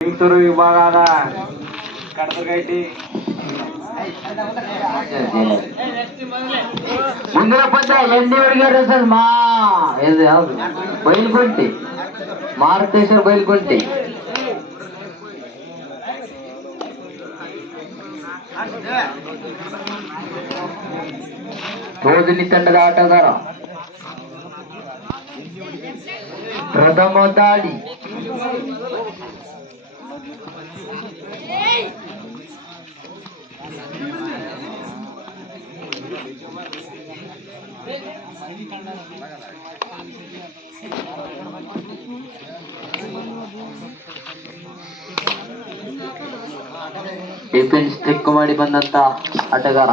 ಮೈಸೂರು ವಿಭಾಗದ ಕಡದಗಟ್ಟಿ ಮುಂದಿನ ಪಂದ್ಯ ಎಣ್ಣೆ ಹುಡುಗಿಯರ ಮಾ ಇದು ಯಾವ್ದು ಬೈಲ್ಗುಂಟಿ ಮಾರುತೇಶ್ವರ ಬೈಲ್ಗುಂಟಿ ರೋಜಿನಿ ತಂಡದ ಆಟಗಾರ ಪ್ರಥಮ ದಾಳಿ ಡಿಫೆನ್ಸ್ ಟ್ರಿಕ್ ಮಾಡಿ ಬಂದಂತ ಆಟಗಾರ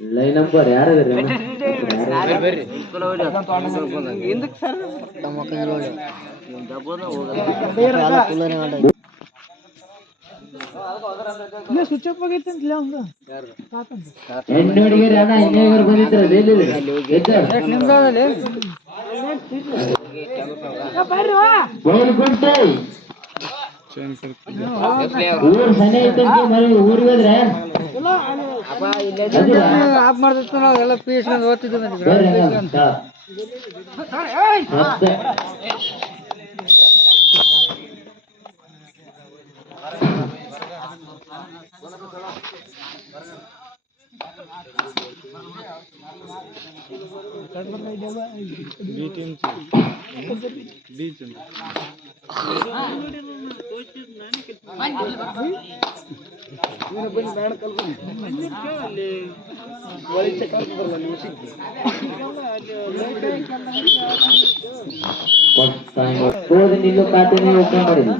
ಲೈನ್ ನಂಬರ್ ಯಾರು ಸ್ವಿಚ್ ಆಫ್ ಆಗೈತೆ ಅಂತ ಆಫ್ ಮಾಡ್ತಿತ್ತು ನಾವೆಲ್ಲ ಪೀಸ್ ಓದ್ತಿದ್ವಿ ನಿಲ್ಲು ಖಾತೆ ಓಪನ್ ಮಾಡಿದ್ವಿ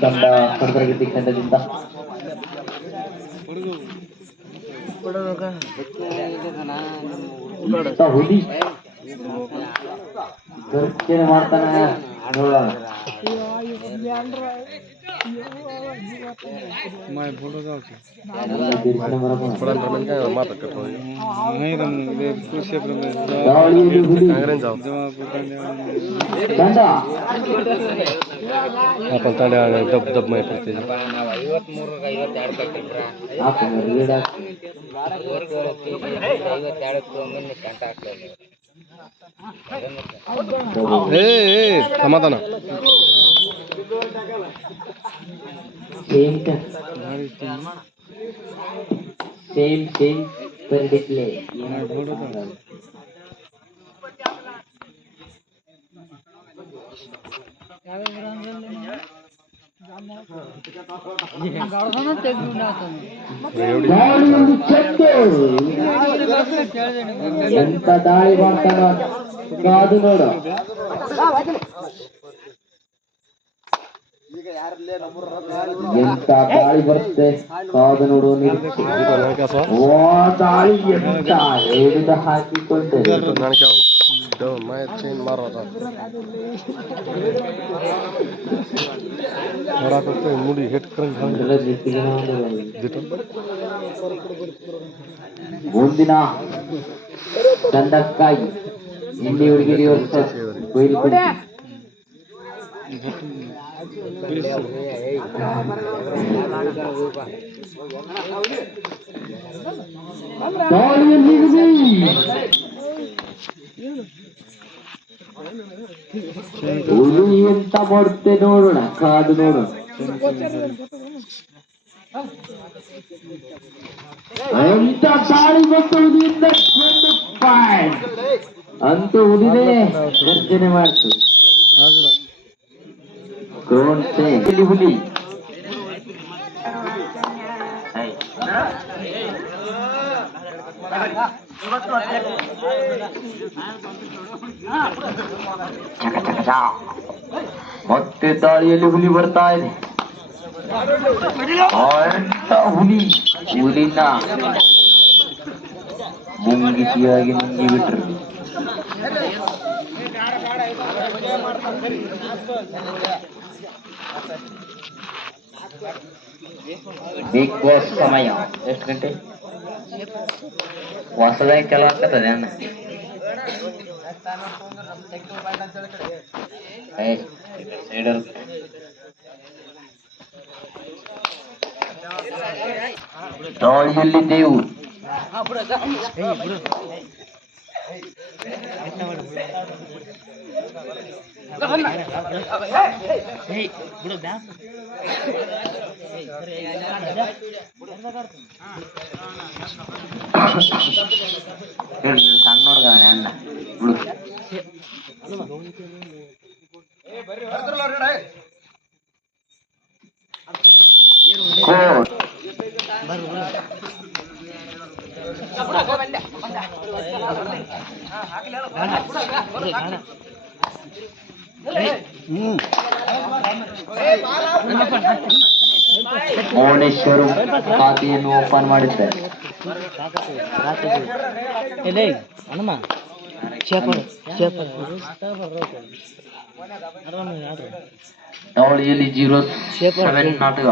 ತಂಡ ಕಡದಗಟ್ಟಿ ತಂಡದಿಂದ ಹುಡಿ ಮಾಡ್ತಾನೆ ಸಮಾಧಾನ ಸೇಮ್ per display ಎಂತ ದಾಳಿ ಮಾಡ್ತಾನ ಕಾದು ನೋಡು ಎಂತ ದಾಳಿ ಬರುತ್ತೆ ಕಾದು ನೋಡು ದಾಳಿ ಎಂತ ಹೇಳಿದ ಹಾಕಿಕೊಂಡೆ ಮುಡಿ ಮುಂದಿನ ತಂಡಕ್ಕಾಗಿ ಎಣ್ಣೆ ಹುಡುಗಿರಿ ಹುಲಿ ಎಂತ ಮಾಡುತ್ತೆ ನೋಡೋಣ ಕಾದು ನೋಡೋಣ ಎಂತ ದಾಳಿ ಮತ್ತು ಹುಲಿಯಿಂದ ಒಂದು ಪಾಯಿಂಟ್ ಅಂತೂ ಹುಲಿನೇ ಗರ್ಜನೆ ಮಾಡ್ತು ಹುಲಿ ಮತ್ತೆ ದಾಳಿಯಲ್ಲಿ ಹುಲಿ ಬರ್ತಾ ಇದೆ. ಹುಲಿ ಹುಲಿನ ಮುಂಗಿತಿಯಾಗಿ ನುಂಗಿ ಬಿಟ್ರು. ಬಿಗ್ ಬಾಸ್ ಸಮಯ ಎಷ್ಟು ಗಂಟೆ ಹೊಸದಾಗಿ ಕೆಲ ಆಗ್ತದೆ ಅಣ್ಣ. ದಾಳಿಯಲ್ಲಿದ್ದೆವು. ಸಣ್ಣ ನೋಡ್ಗಾನೆ ಅಣ್ಣ ಬಿಡು. ಮೌನೇಶ್ವರು ಖಾತೆಯನ್ನು ಓಪನ್ ಮಾಡಿದ್ದಾರೆ. ದಾಳಿಯಲ್ಲಿ 07 ನಾಟಕ.